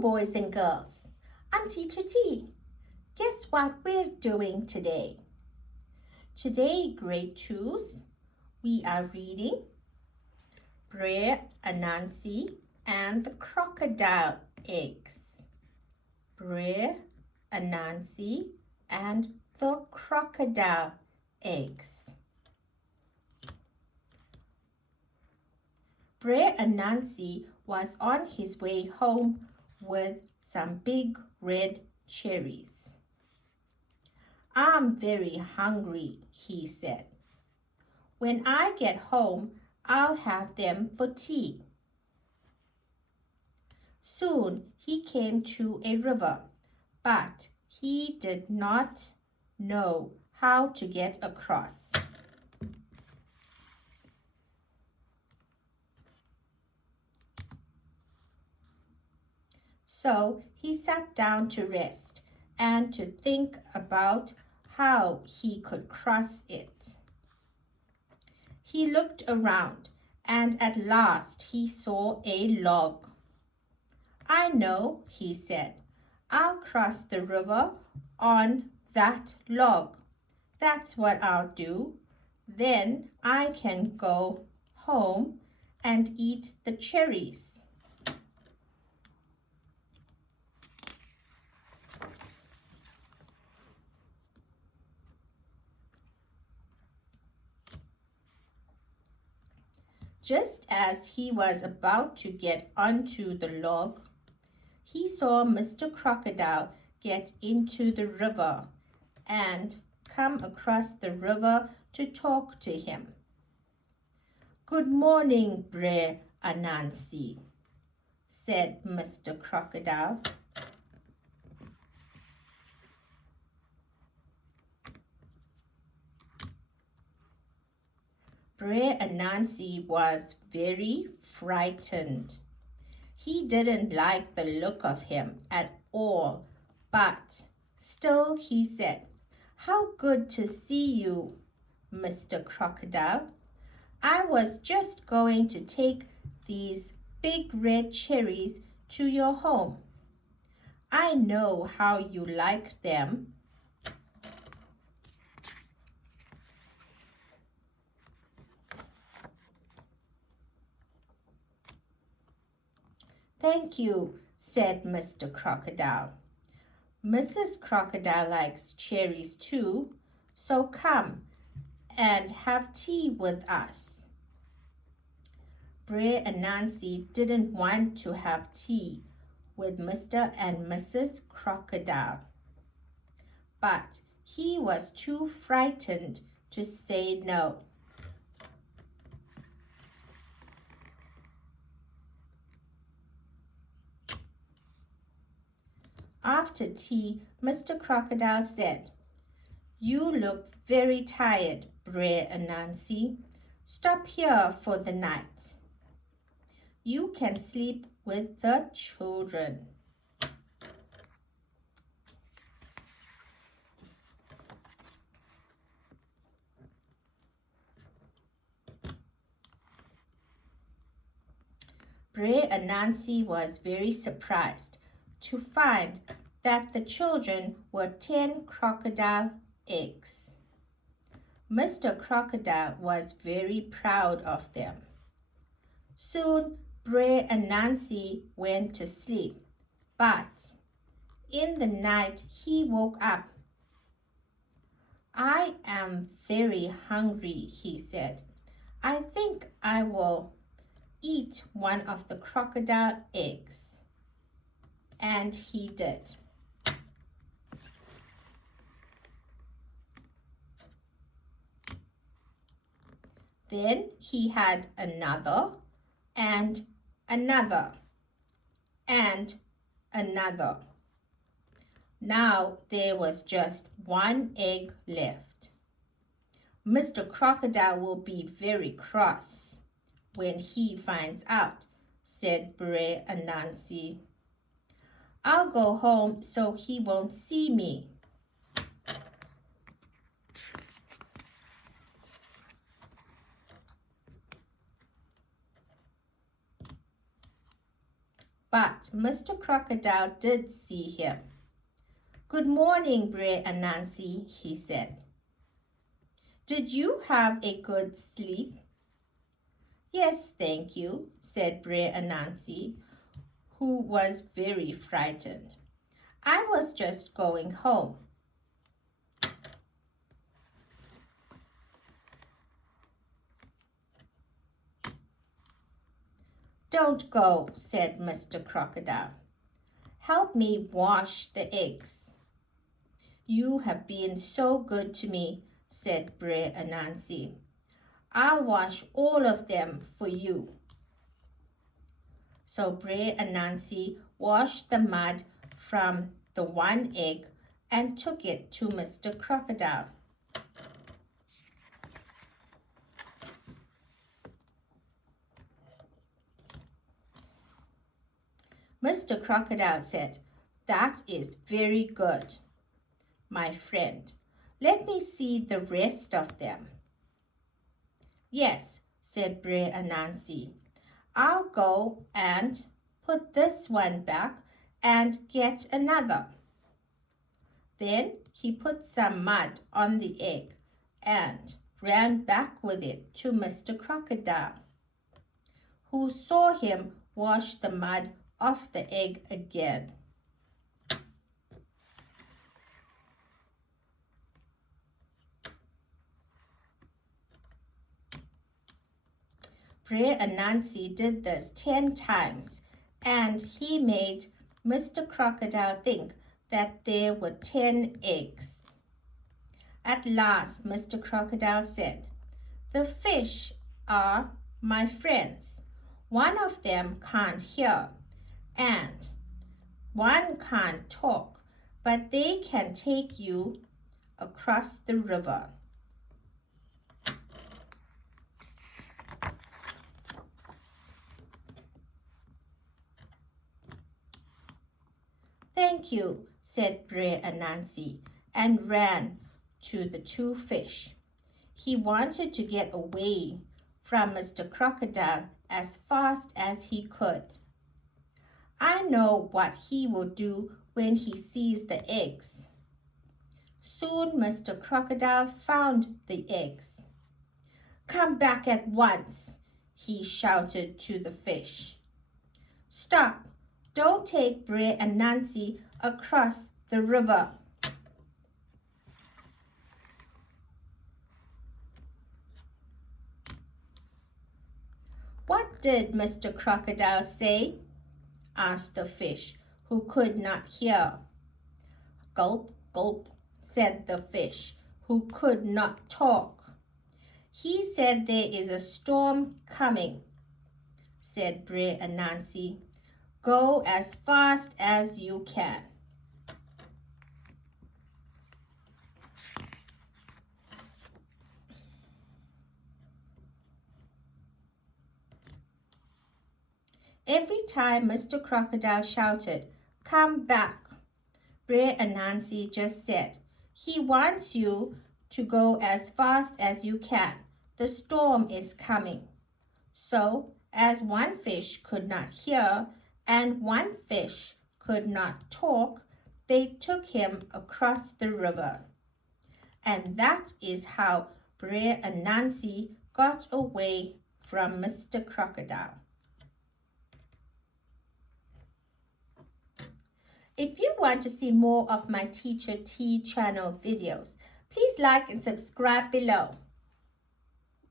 boys and girls. I'm Teacher T. Guess what we're doing today? Today, grade 2s, we are reading Brer, Anansi, and the Crocodile Eggs. Brer, Anansi, and the Crocodile Eggs. Brer Anansi was on his way home with some big red cherries. "I'm very hungry," he said. "When I get home, I'll have them for tea." Soon he came to a river, but he did not know how to get across. So he sat down to rest and to think about how he could cross it. He looked around and at last he saw a log. "I know," he said. "I'll cross the river on that log. That's what I'll do. Then I can go home and eat the cherries." Just as he was about to get onto the log, he saw Mr. Crocodile get into the river and come across the river to talk to him. "Good morning, Brer Anansi," said Mr. Crocodile. Brer Anansi was very frightened. He didn't like the look of him at all, but still he said, "How good to see you, Mr. Crocodile. I was just going to take these big red cherries to your home. I know how you like them." "Thank you," said Mr. Crocodile. "Mrs. Crocodile likes cherries too, so come and have tea with us." Brer Anansi didn't want to have tea with Mr. and Mrs. Crocodile, but he was too frightened to say no. After tea, Mr. Crocodile said, "You look very tired, Brer Anansi. Stop here for the night. You can sleep with the children." Brer Anansi was very surprised to find that the children were 10 crocodile eggs. Mr. Crocodile was very proud of them. Soon Brer Anansi went to sleep, but in the night he woke up. "I am very hungry," he said. "I think I will eat one of the crocodile eggs." And he did. Then he had another and another and another. Now there was just one egg left. "Mr. Crocodile will be very cross when he finds out," said Brer Anansi. "I'll go home so he won't see me." but Mr. Crocodile did see him. "Good morning, Brer Anansi," he said. "Did you have a good sleep?" "Yes, thank you," said Brer Anansi, who was very frightened. "I was just going home." "Don't go," said Mr. Crocodile. "Help me wash the eggs." "You have been so good to me," said Brer Anansi. "I'll wash all of them for you." So Brer Anansi washed the mud from the one egg and took it to Mr. Crocodile. Mr. Crocodile said, "That is very good, my friend. Let me see the rest of them." "Yes," said Brer Anansi. "I'll go and put this one back and get another." Then he put some mud on the egg and ran back with it to Mr. Crocodile, who saw him wash the mud off the egg again. Brer Anansi did this 10 times, and he made Mr. Crocodile think that there were 10 eggs. At last, Mr. Crocodile said, "The fish are my friends. One of them can't hear, and one can't talk, but they can take you across the river." "Thank you," said Brer Anansi, and ran to the two fish. He wanted to get away from Mr. Crocodile as fast as he could. "I know what he will do when he sees the eggs." Soon Mr. Crocodile found the eggs. "Come back at once," he shouted to the fish. "Stop! Don't take Brer Anansi across the river." "What did Mr. Crocodile say?" asked the fish, who could not hear. "Gulp, gulp," said the fish, who could not talk. "He said there is a storm coming," said Brer Anansi. "Go as fast as you can." Every time Mr. Crocodile shouted, "Come back," Brer Anansi just said, "He wants you to go as fast as you can. The storm is coming." So, as one fish could not hear and one fish could not talk, they took him across the river. And that is how Brer Anansi got away from Mr. Crocodile. If you want to see more of my Teacher T channel videos, please like and subscribe below.